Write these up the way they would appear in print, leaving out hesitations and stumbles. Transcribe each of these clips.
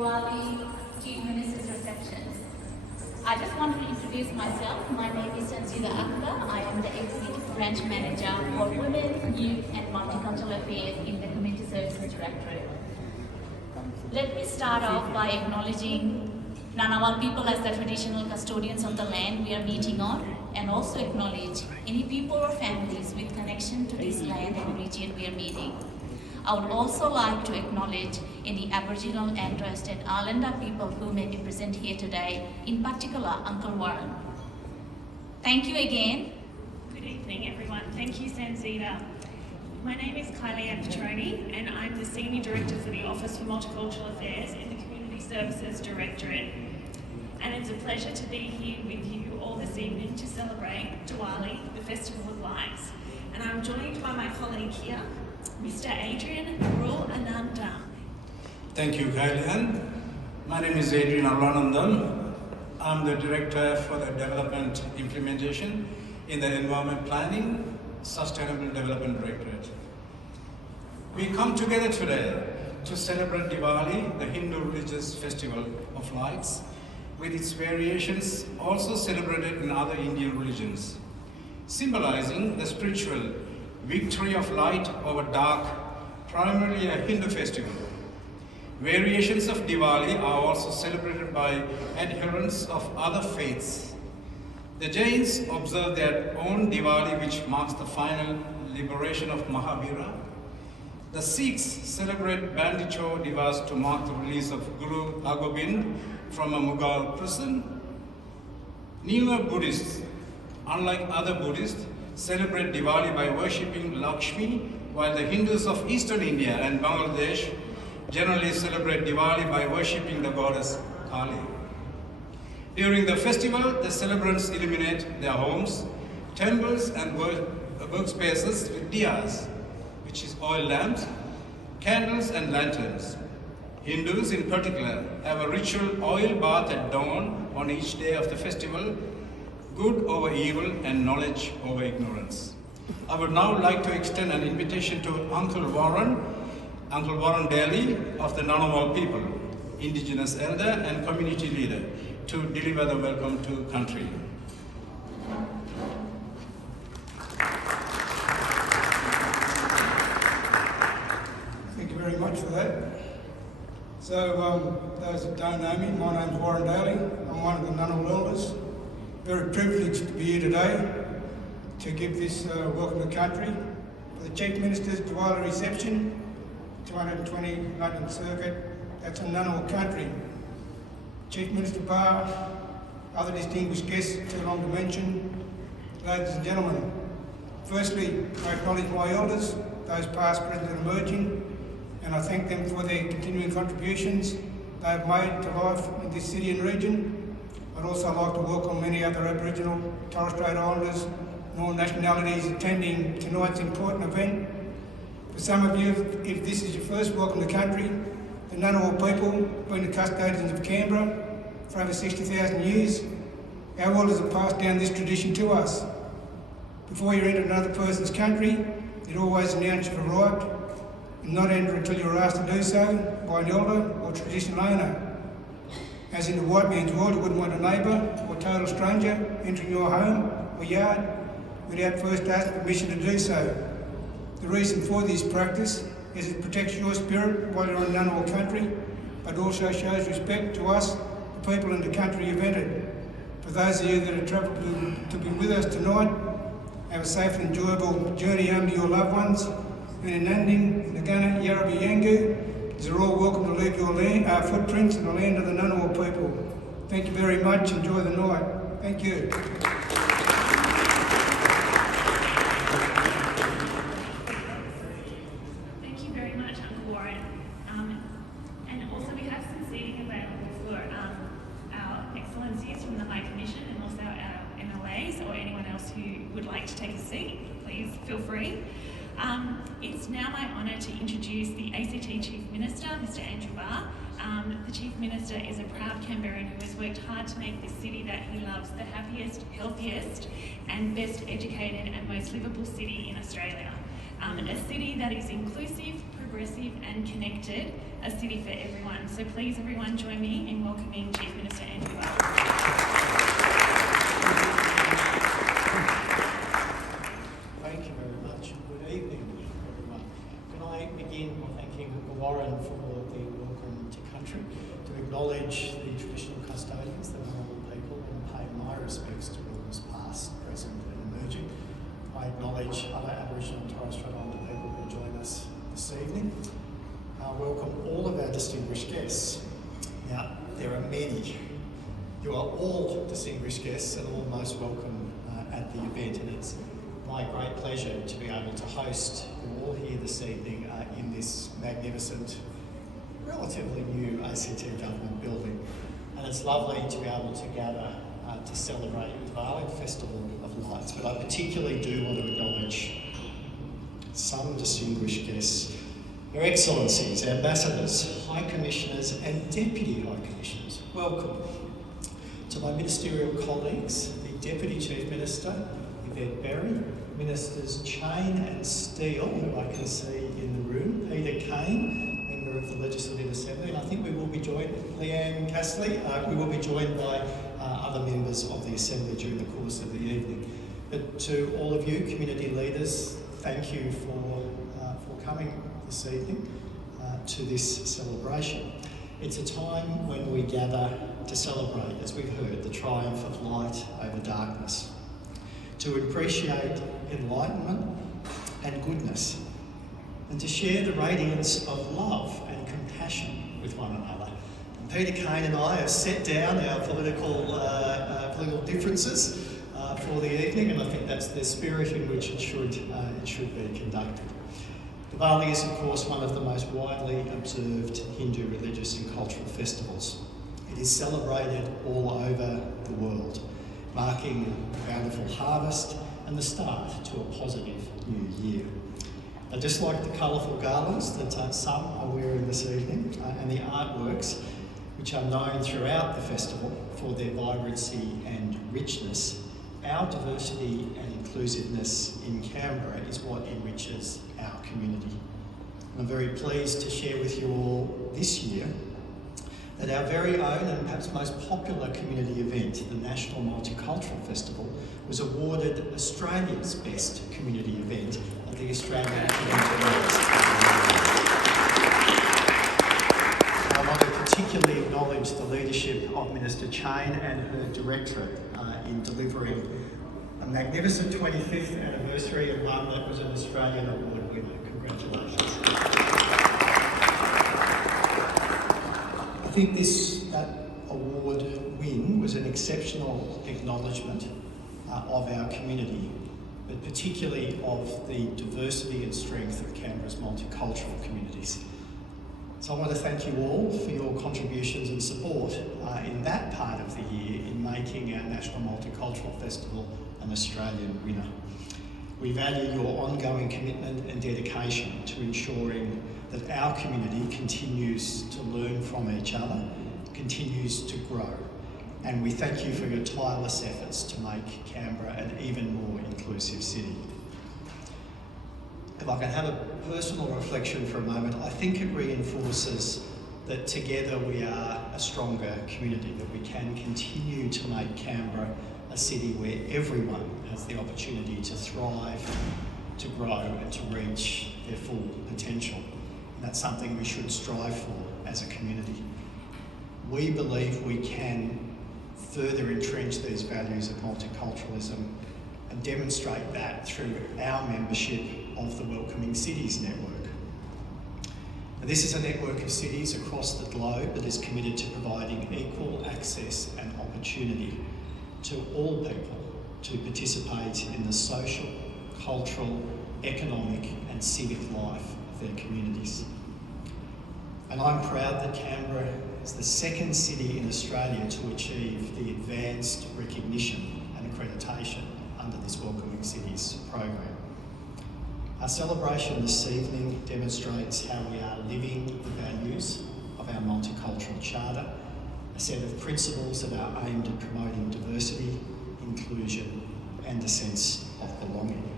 Diwali Chief Minister's reception. I just want to introduce myself. My name is Yvette. I am the Executive Branch Manager for Women, Youth and Multicultural Affairs in the Community Services Directorate. Let me start off by acknowledging Nanawal people as the traditional custodians of the land we are meeting on, and also acknowledge any people or families with connection to this land and region we are meeting. I would also like to acknowledge any Aboriginal and Torres Strait Islander people who may be present here today, in particular Uncle Warren. Thank you again. Good evening, everyone. Thank you, Sanzita. My name is Kylie Petroni, and I'm the Senior Director for the Office for Multicultural Affairs in the Community Services Directorate. And it's a pleasure to be here with you all this evening to celebrate Diwali, the Festival of Lights. And I'm joined by my colleague here, Mr. Adrian Rulananda. Thank you, Kylie. My name is Adrian Rulanandam. I'm the Director for the Development Implementation in the Environment Planning, Sustainable Development Directorate. We come together today to celebrate Diwali, the Hindu religious festival of lights, with its variations also celebrated in other Indian religions, symbolizing the spiritual victory of light over dark, primarily a Hindu festival. Variations of Diwali are also celebrated by adherents of other faiths. The Jains observe their own Diwali, which marks the final liberation of Mahavira. The Sikhs celebrate Bandi Chor Divas to mark the release of Guru Hargobind from a Mughal prison. Newer Buddhists, unlike other Buddhists, celebrate Diwali by worshipping Lakshmi, while the Hindus of Eastern India and Bangladesh generally celebrate Diwali by worshipping the goddess Kali. During the festival, the celebrants illuminate their homes, temples and workspaces with diyas, which is oil lamps, candles and lanterns. Hindus in particular have a ritual oil bath at dawn on each day of the festival, good over evil and knowledge over ignorance. I would now like to extend an invitation to Uncle Warren Daly of the Nanawal people, Indigenous elder and community leader, to deliver the welcome to country. Thank you very much for that. So, those that don't know me, my name's Warren Daly. I'm one of the Ngunnawal elders. Very privileged to be here today to give this welcome to country for the Chief Minister's Diwali reception, 220 London Circuit. That's in Ngunnawal country. Chief Minister Barr, other distinguished guests too long to mention, ladies and gentlemen. Firstly, I acknowledge my elders, those past, present and emerging, and I thank them for their continuing contributions they have made to life in this city and region. I'd also like to welcome many other Aboriginal, Torres Strait Islanders and all nationalities attending tonight's important event. For some of you, if this is your first welcome to country, the Ngunnawal people have been the custodians of Canberra for over 60,000 years. Our elders have passed down this tradition to us. Before you enter another person's country, you'd always announce you've arrived and not enter until you're asked to do so by an elder or traditional owner. As in the white man's world, you wouldn't want a neighbour or total stranger entering your home or yard without first asking permission to do so. The reason for this practice is it protects your spirit while you're in Ngunnawal country, but also shows respect to us, the people in the country you've entered. For those of you that have travelled to be with us tonight, have a safe and enjoyable journey home to your loved ones. And in Nanding, Nagana, Yarrabi, Yangu, you're all welcome to leave your footprints in the land of the Ngunnawal people. Thank you very much. Enjoy the night. Thank you. Thank you very much, Uncle Warren. And also we have some seating available for our excellencies from the High Commission and also our MLAs or anyone else who would like to take a seat. Please feel free. It's now my honour to introduce the ACT Chief Minister, Mr. Andrew Barr. The Chief Minister is a proud Canberran who has worked hard to make this city that he loves the happiest, healthiest and best educated and most livable city in Australia. A city that is inclusive, progressive and connected, a city for everyone. So please everyone join me in welcoming Chief Minister Andrew Barr. Thank you very much. Good evening, everyone. Can I begin by thanking Warren for the welcome to country, to acknowledge the traditional custodians, the Ngunnawal people, and pay my respects to elders past, present and emerging. I acknowledge other Aboriginal and Torres Strait Islander people who join us this evening. I welcome all of our distinguished guests. Now, there are many. You are all distinguished guests and all most welcome at the event, and it's my great pleasure to be able to host you all here this evening in this magnificent, relatively new ACT government building. And it's lovely to be able to gather to celebrate Diwali, Festival of Lights. But I particularly do want to acknowledge some distinguished guests. Your Excellencies, Ambassadors, High Commissioners and Deputy High Commissioners, welcome. To my ministerial colleagues, the Deputy Chief Minister, Yvette, Ministers Cheyne and Steele, who I can see in the room, Peter Cain, Member of the Legislative Assembly, and I think we will be joined, Leanne Castley, we will be joined by other members of the Assembly during the course of the evening. But to all of you, community leaders, thank you for coming this evening to this celebration. It's a time when we gather to celebrate, as we've heard, the triumph of light over darkness, to appreciate enlightenment and goodness, and to share the radiance of love and compassion with one another. And Peter Cain and I have set down our political differences for the evening, and I think that's the spirit in which it should be conducted. Diwali is, of course, one of the most widely observed Hindu religious and cultural festivals. It is celebrated all over the world, marking a bountiful harvest and the start to a positive new year. Now, just like the colourful garlands that some are wearing this evening and the artworks, which are known throughout the festival for their vibrancy and richness, our diversity and inclusiveness in Canberra is what enriches our community. I'm very pleased to share with you all this year that our very own and perhaps most popular community event, the National Multicultural Festival, was awarded Australia's Best Community Event at the Australian Community Awards. I want to particularly acknowledge the leadership of Minister Cheyne and her Directorate in delivering a magnificent 25th anniversary and one that was an Australian award winner. Congratulations. I think that award win was an exceptional acknowledgement of our community, but particularly of the diversity and strength of Canberra's multicultural communities. So I want to thank you all for your contributions and support in that part of the year in making our National Multicultural Festival an Australian winner. We value your ongoing commitment and dedication to ensuring that our community continues to learn from each other, continues to grow, and we thank you for your tireless efforts to make Canberra an even more inclusive city. If I can have a personal reflection for a moment, I think it reinforces that together we are a stronger community, that we can continue to make Canberra a city where everyone has the opportunity to thrive, to grow and to reach their full potential. And that's something we should strive for as a community. We believe we can further entrench these values of multiculturalism and demonstrate that through our membership of the Welcoming Cities Network. Now, this is a network of cities across the globe that is committed to providing equal access and opportunity to all people to participate in the social, cultural, economic and civic life of their communities. And I'm proud that Canberra is the second city in Australia to achieve the advanced recognition and accreditation under this Welcoming Cities program. Our celebration this evening demonstrates how we are living the values of our multicultural charter, a set of principles that are aimed at promoting diversity, inclusion and a sense of belonging.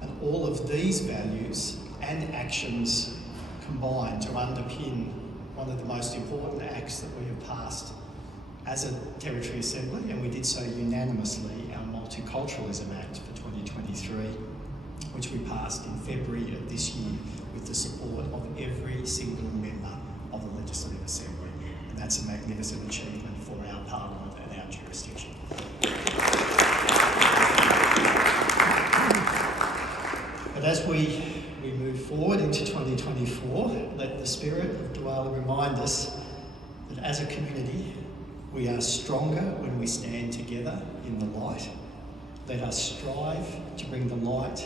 And all of these values and actions combine to underpin one of the most important acts that we have passed as a Territory Assembly, and we did so unanimously, our Multiculturalism Act for 2023, which we passed in February of this year with the support of every single member of the Legislative Assembly. And that's a magnificent achievement for our Parliament and our jurisdiction. But as we move forward into 2024, let the spirit of Diwali remind us that as a community, we are stronger when we stand together in the light. Let us strive to bring the light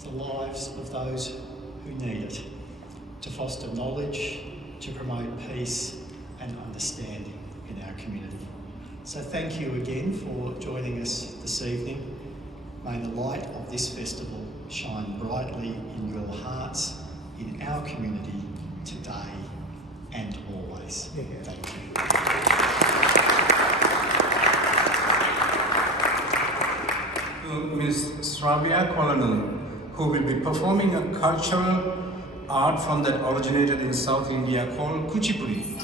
to the lives of those who need it, to foster knowledge, to promote peace and understanding in our community. So thank you again for joining us this evening. May the light of this festival shine brightly in your hearts, in our community, today and always. Thank you. Ms. Sravya Colonel, who will be performing a cultural art form that originated in South India called Kuchipudi.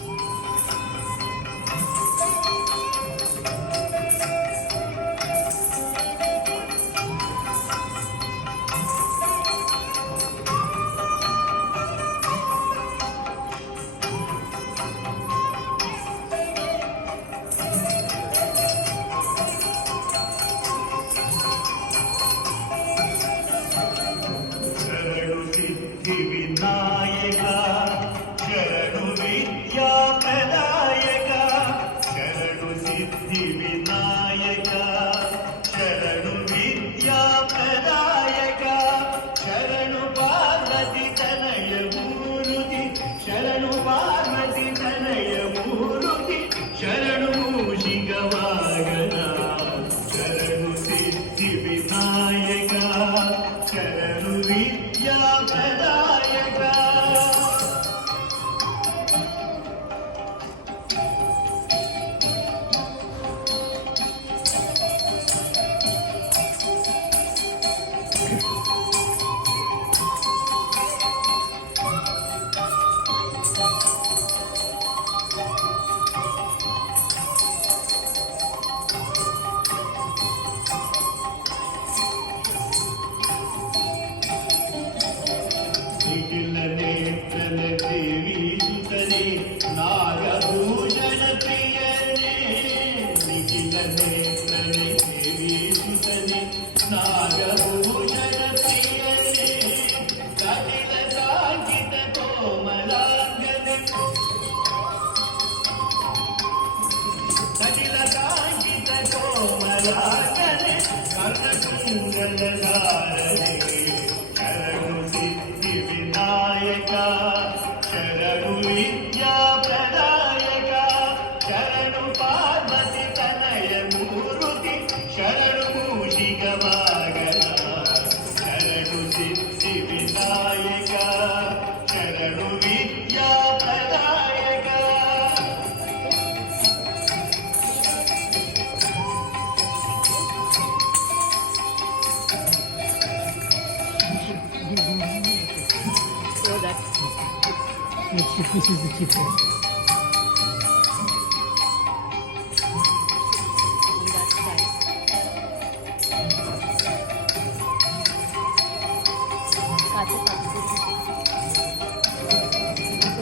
This is the chief.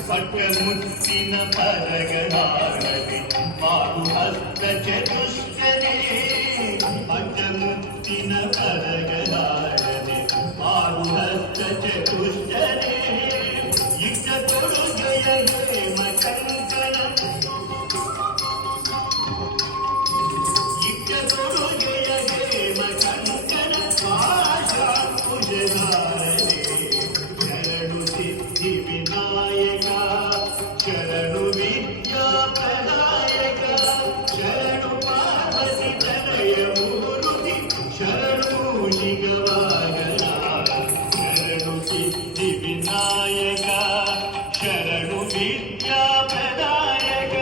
ಪಟ್ಟಮುತ್ತಿನ ಪರಗನಾಡಲಿ ಮಾರುಹಸ್ತ ಚತುಷ್ಕರೇ ಪಟ್ಟಮುತ್ತಿನ ಪರಗನಾಡಲಿ ಮಾರುಹಸ್ತ ಚತುಷ್ಕರೇ ಇಷ್ಟ ಕೊಡು ಜಯ ಹೇ ಮಕಂಕಣ ಇಷ್ಟ ಕೊಡು ಜಯ ಹೇ ಮಕಂಕಣ ಆಶಾ ಪುಜಗಾರನೇ ಶರಣು ಸಿದ್ಧಿ ವಿನಾಯಕ ಶರಣು ವಿದ್ಯಾ ಪ್ರದಾಯಕ ಶರಣು ಪಾರ್ವತಿ ತನಯ ಮೂರುತಿ ಶರಣು ಶಿಗವಾಗನ ಶರಣು ಸಿದ್ಧಿ ವಿನಾಯಕ ಶರಣು ವಿದ್ಯಾ ಪ್ರದಾಯಕ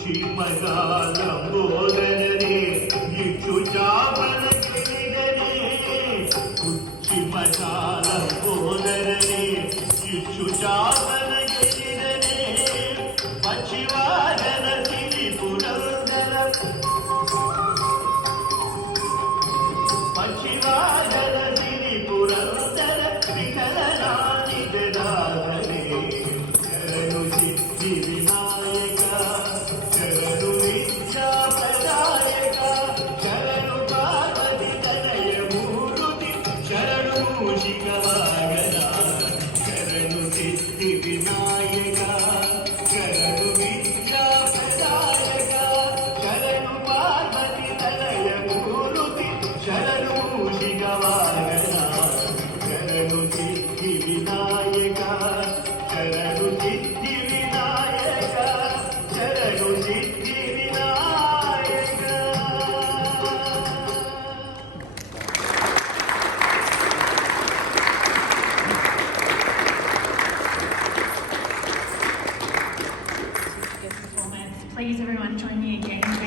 Chimajalambodarane, Yichuchapanakirigane, Chimajalambodarane, Yichuchapanakirigane, Pachivagana Siripurandara, Pachivagana Siripurandara, Vikalani Jadagane, Charanu Siddhi Vinayaka, Charanu Vidya Pradayaka, Charanu Parvati Tanaya Muruti, Charanu Shikavagana, Charanu Siddhi Vinayaka, Charanu Vidya Pradayaka, Charanu Parvati Tanaya Muruti, Charanu Shikavagana, Charanu Siddhi Vinayaka, Charanu Siddhi Vinayaka, Charanu Siddhi Vinayaka. Good performance. Please, everyone, join me again. Thank you.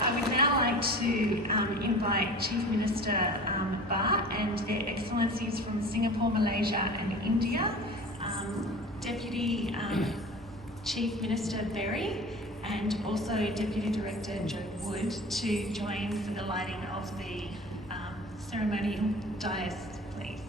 I would now like to invite Chief Minister Barr and their Excellencies from Singapore, Malaysia and India, Deputy Chief Minister Berry and also Deputy Director Joe Wood to join for the lighting of the ceremonial dais, please.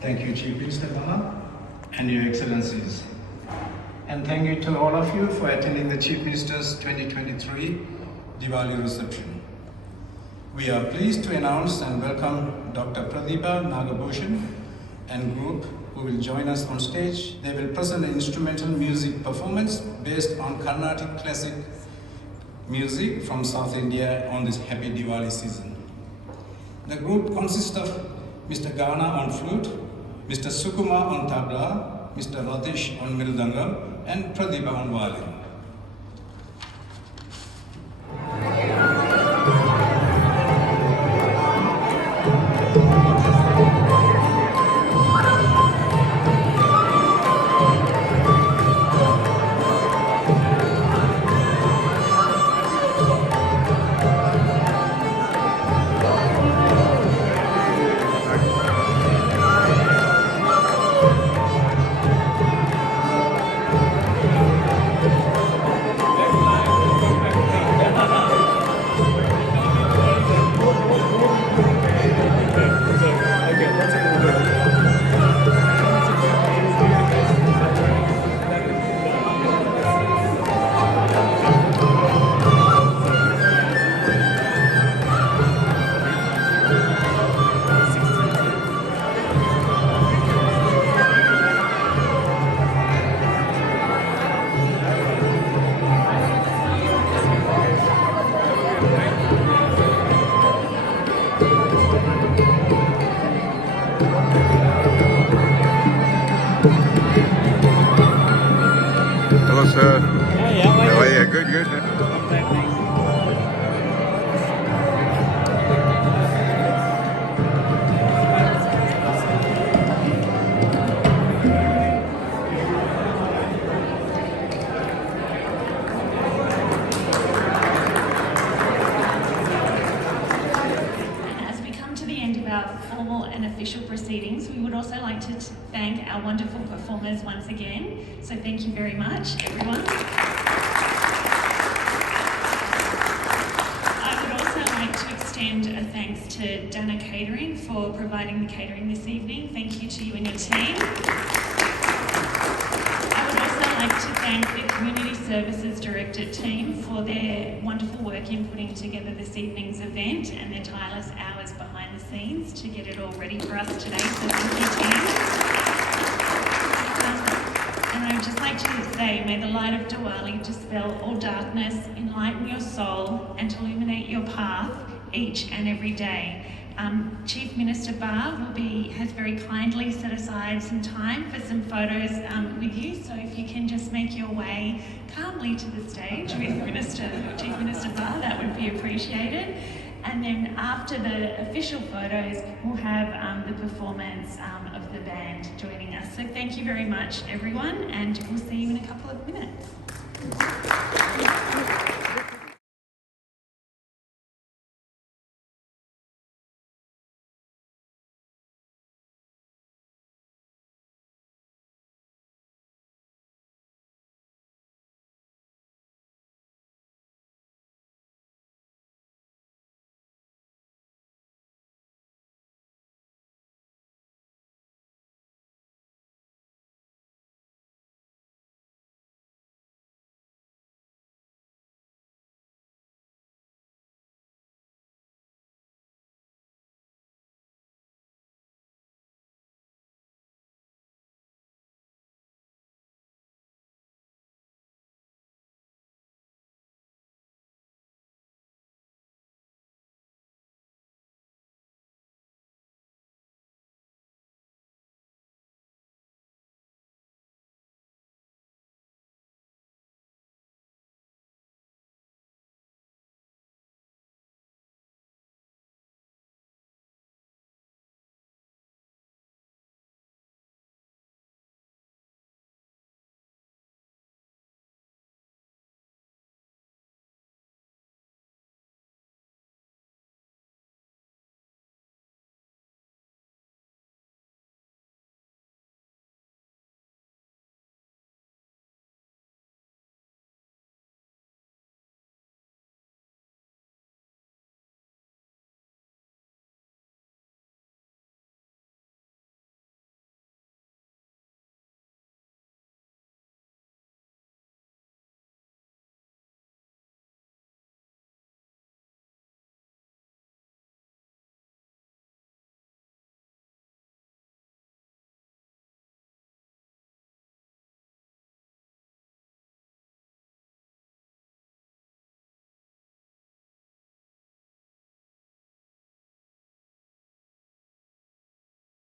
Thank you, Chief Minister Barr and Your Excellencies. And thank you to all of you for attending the Chief Minister's 2023 Diwali reception. We are pleased to announce and welcome Dr. Pratibha Nagabhushan and group who will join us on stage. They will present an instrumental music performance based on Carnatic classic music from South India on this happy Diwali season. The group consists of Mr. Gana on flute, Mr. Sukuma on tabla, Mr. Ratish on mridangam, and Pratibha on violin. Hello, sir. How are you? Good. As we come to the end of our formal and official proceedings, we would also like to thank our wonderful performers once again. So thank you very much, everyone. I would also like to extend a thanks to Dana Catering for providing the catering this evening. Thank you to you and your team. I would also like to thank the Community Services Directorate team for their wonderful work in putting together this evening's event and their tireless hours behind the scenes to get it all ready for us today. So thank you, team. And I would just like to say, may the light of Diwali dispel all darkness, enlighten your soul, and illuminate your path each and every day. Chief Minister Barr has very kindly set aside some time for some photos with you, so if you can just make your way calmly to the stage with Chief Minister Barr, that would be appreciated. And then after the official photos, we'll have the performance of the band joining us. So thank you very much, everyone, and we'll see you in a couple of minutes.